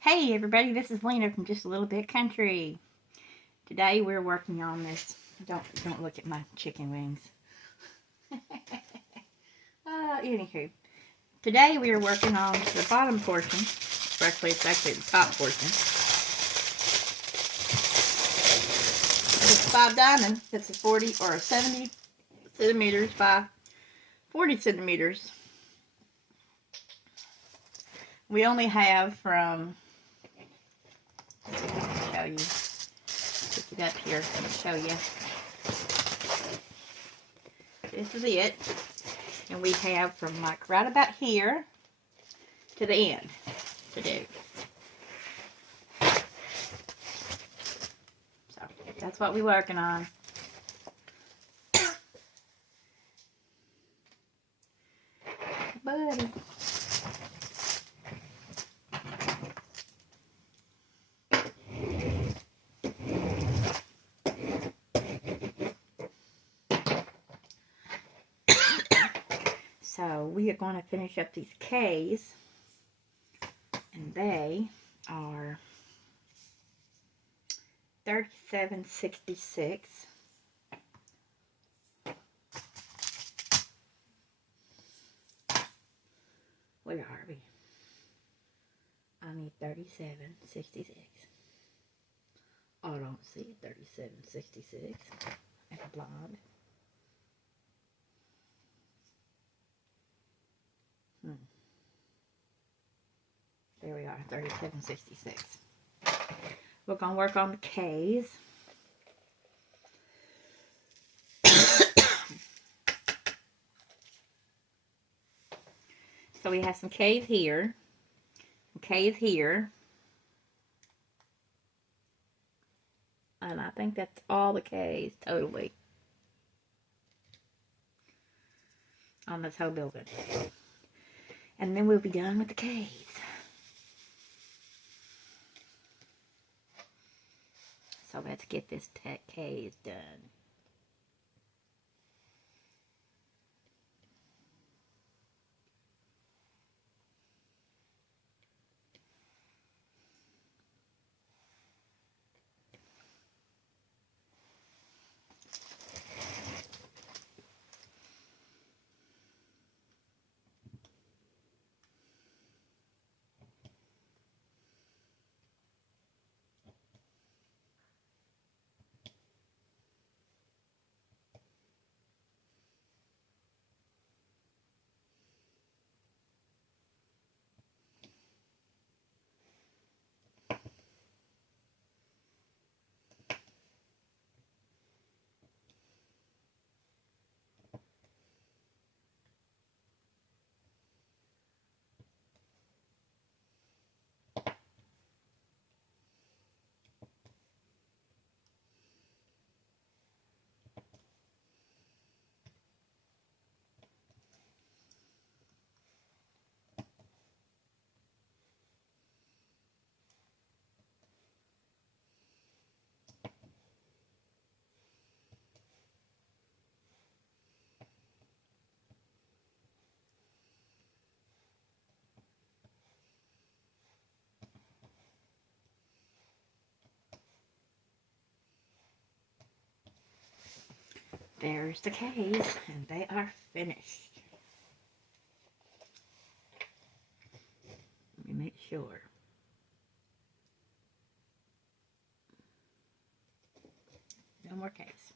Hey everybody, this is Lena from Just a Little Bit Country. Today we're working on this. Don't look at my chicken wings. Anywho, today we are working on the bottom portion. It's actually the top portion. It's 5 diamond. It's a 40 or a 70 centimeters by 40 centimeters. We only have from, show you, pick it up here, let me show you. This is it. And we have from like right about here to the end to do. So that's what we're working on. Buddy. So we are going to finish up these K's, and they are 37.66. Where are we? I need 37.66. I don't see 37.66. I'm blind. There we are, 37.66. We're going to work on the K's. So we have some K's here, some K's here, and I think that's all the K's totally on this whole building. And then we'll be done with the K's. So let's get this K's done. There's the K's, and they are finished. Let me make sure. No more K's.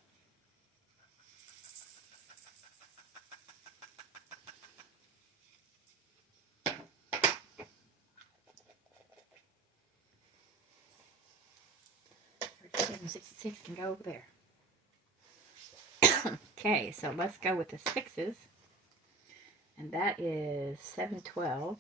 $7.66 can go over there. Okay, so let's go with the 6s. And that is 7.12.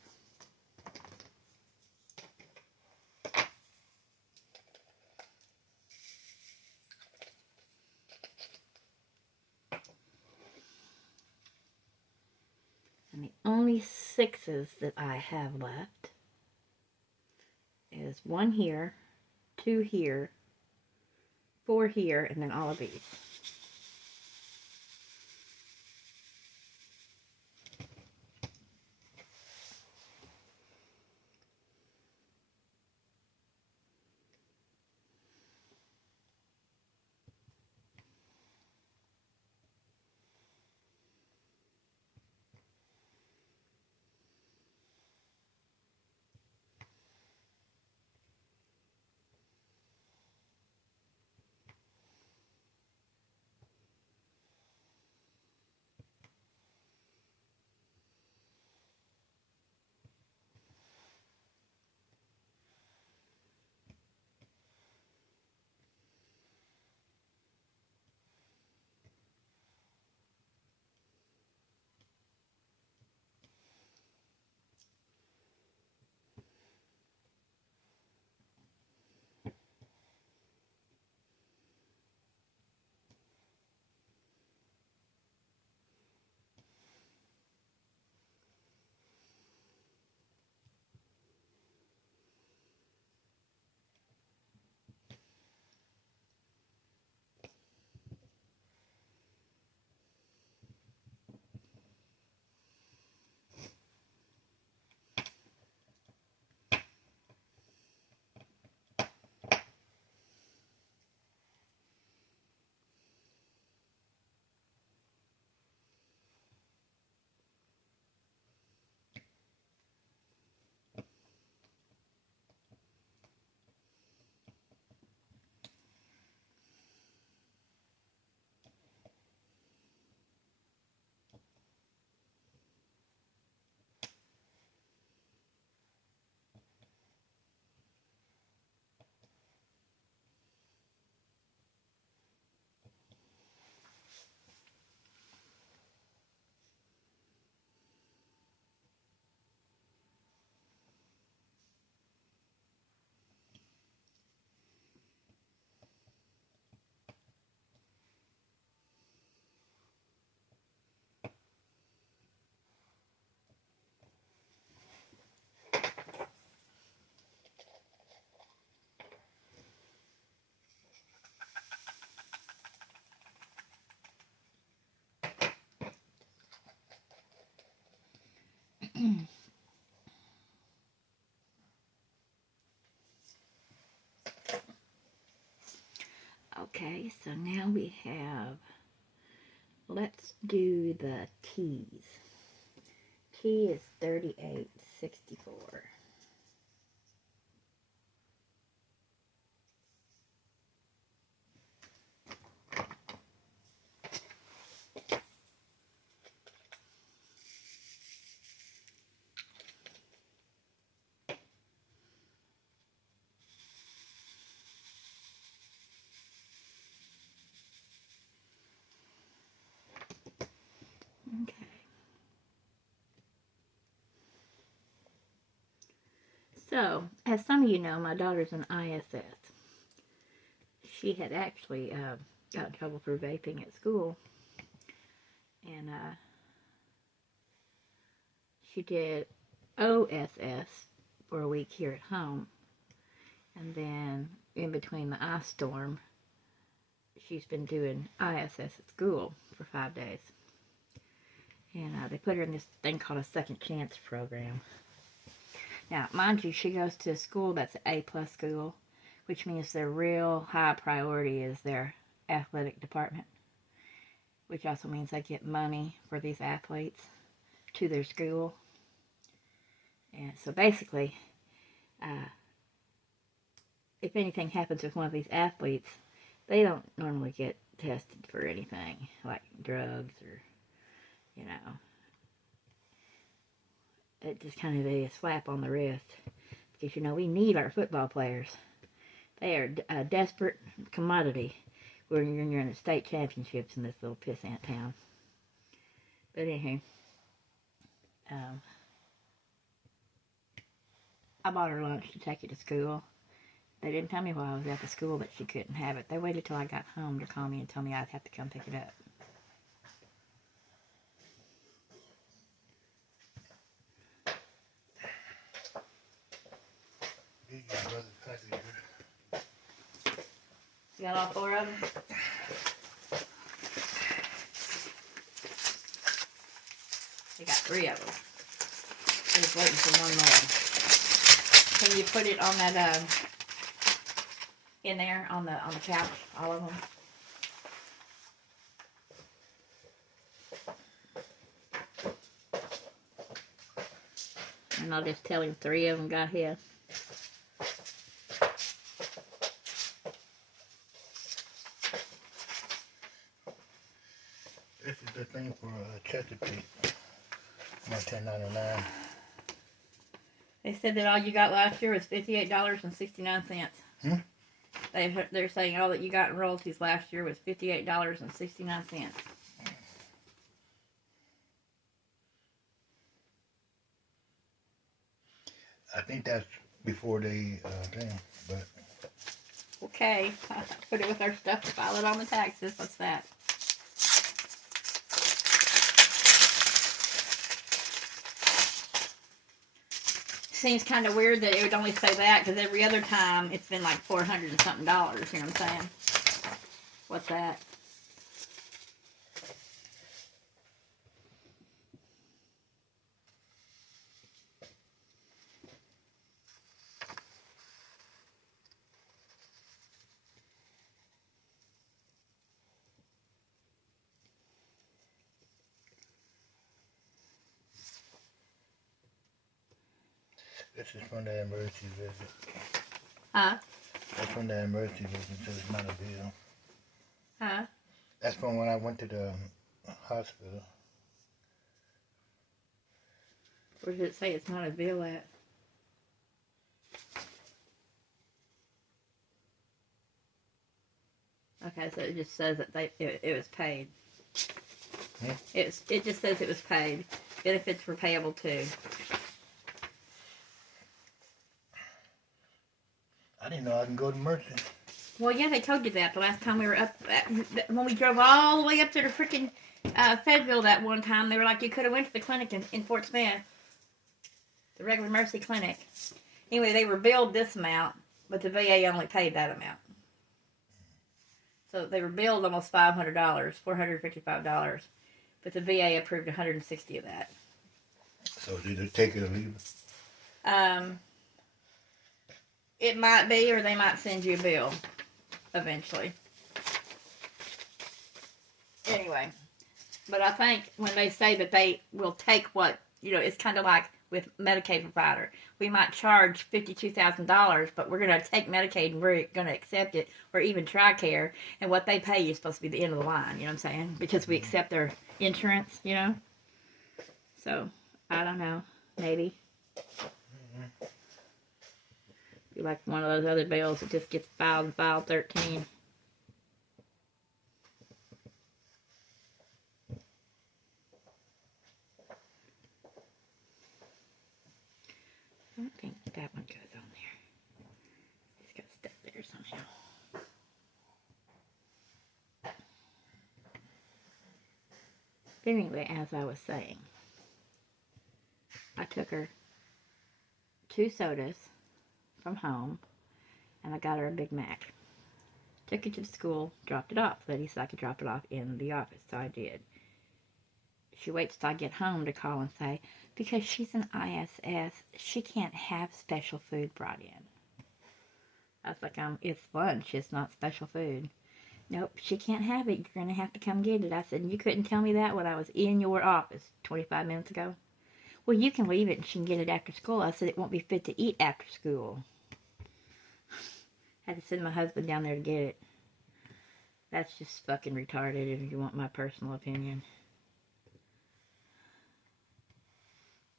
And the only 6s that I have left is 1 here, 2 here, 4 here, and then all of these. Okay, so now we have, let's do the T's. T is 38.64. Okay. So, as some of you know, my daughter's an ISS. She had actually got in trouble for vaping at school. And she did OSS for a week here at home. And then in between the ice storm, she's been doing ISS at school for 5 days. And they put her in this thing called a second chance program. Now, mind you, she goes to a school that's an A+ school, which means their real high priority is their athletic department, which also means they get money for these athletes to their school. And so basically, if anything happens with one of these athletes, they don't normally get tested for anything like drugs or, you know, it just kind of a slap on the wrist. Because, you know, we need our football players. They are a desperate commodity when you're in the state championships in this little pissant town. But anyway, I bought her lunch to take it to school. They didn't tell me while I was at the school that she couldn't have it. They waited till I got home to call me and tell me I'd have to come pick it up. You got all 4 of them? They got 3 of them. I'm just waiting for one more. Can you put it on that, in there, on the couch, all of them? And I'll just tell him 3 of them got here. This is the thing for Chesapeake. $10.99. They said that all you got last year was $58.69. They're saying all that you got in royalties last year was $58.69. I think that's before they thing, but Okay, I have to put it with our stuff to file it on the taxes. What's that? Seems kind of weird that it would only say that, because every other time it's been like $400 and something. You know what I'm saying? What's that? this is from the emergency visit. Huh? That's from the emergency visit, so it's not a bill. Huh? That's from when I went to the hospital. Where does it say it's not a bill at? Okay, so it just says that it was paid. Hmm? It just says it was paid. Benefits were payable too. I didn't know I can go to emergency. Well, yeah, they told you that the last time we were up, when we drove all the way up to the freaking Fayetteville that one time. They were like, you could have went to the clinic in Fort Smith, the regular Mercy clinic. Anyway, they were billed this amount, but the VA only paid that amount. So they were billed almost $500, $455, but the VA approved $160 of that. So did they take it or leave it? It might be, or they might send you a bill eventually. Anyway, but I think when they say that they will take what, it's kind of like with Medicaid provider. We might charge $52,000, but we're going to take Medicaid and we're going to accept it, or even TRICARE, and what they pay you is supposed to be the end of the line, you know what I'm saying? Because we accept their insurance, So, I don't know. Maybe. Be like one of those other bills that just gets filed in file 13. I don't think that one goes on there. It's got stuck there somehow. But anyway, as I was saying, I took her 2 sodas from home, and I got her a Big Mac. Took it to the school, dropped it off. Lady said I could drop it off in the office, so I did. She waits till I get home to call and say, because she's an ISS, she can't have special food brought in. I was like, it's lunch, it's not special food. Nope, she can't have it. You're going to have to come get it. I said, you couldn't tell me that when I was in your office 25 minutes ago? Well, you can leave it and she can get it after school. I said, it won't be fit to eat after school. I had to send my husband down there to get it. That's just fucking retarded if you want my personal opinion.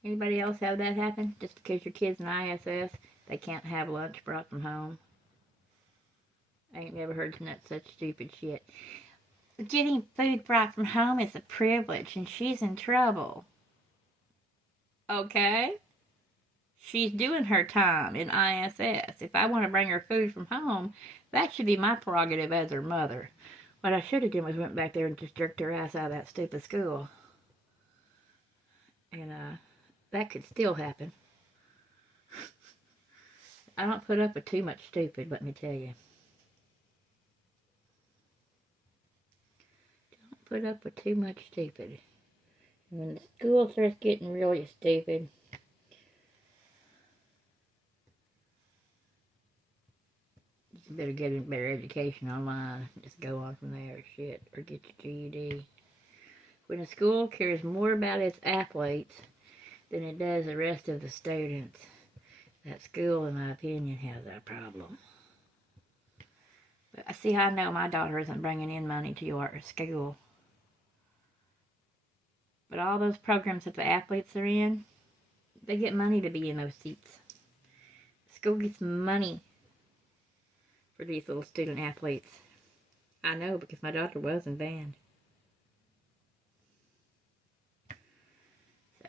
Anybody else have that happen? Just because your kid's an ISS, they can't have lunch brought from home? I ain't never heard such stupid shit. Getting food brought from home is a privilege, and she's in trouble. Okay? She's doing her time in ISS. If I want to bring her food from home, that should be my prerogative as her mother. What I should have done was went back there and just jerked her ass out of that stupid school. And, that could still happen. I don't put up with too much stupid, let me tell you. Don't put up with too much stupid. And when the school starts getting really stupid, you better get a better education online. Just go on from there, shit. Or get your GED. When a school cares more about its athletes than it does the rest of the students, that school, in my opinion, has a problem. But I see, I know my daughter isn't bringing in money to your school. But all those programs that the athletes are in, they get money to be in those seats. The school gets money for these little student athletes. I know, because my daughter was in band.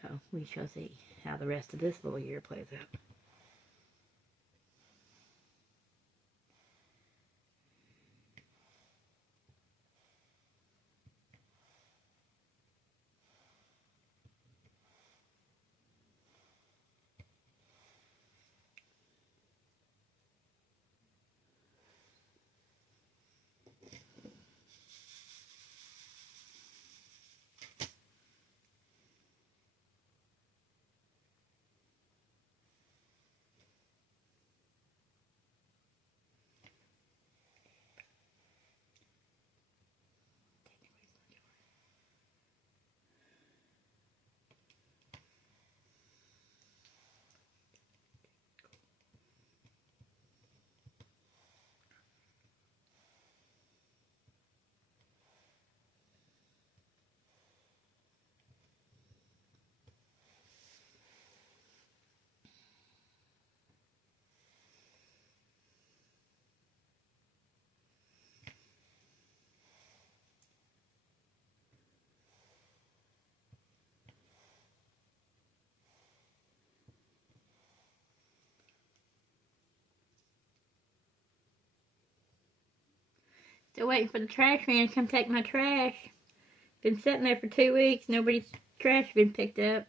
So, we shall see how the rest of this little year plays out. Still waiting for the trash man to come take my trash. Been sitting there for 2 weeks. Nobody's trash been picked up.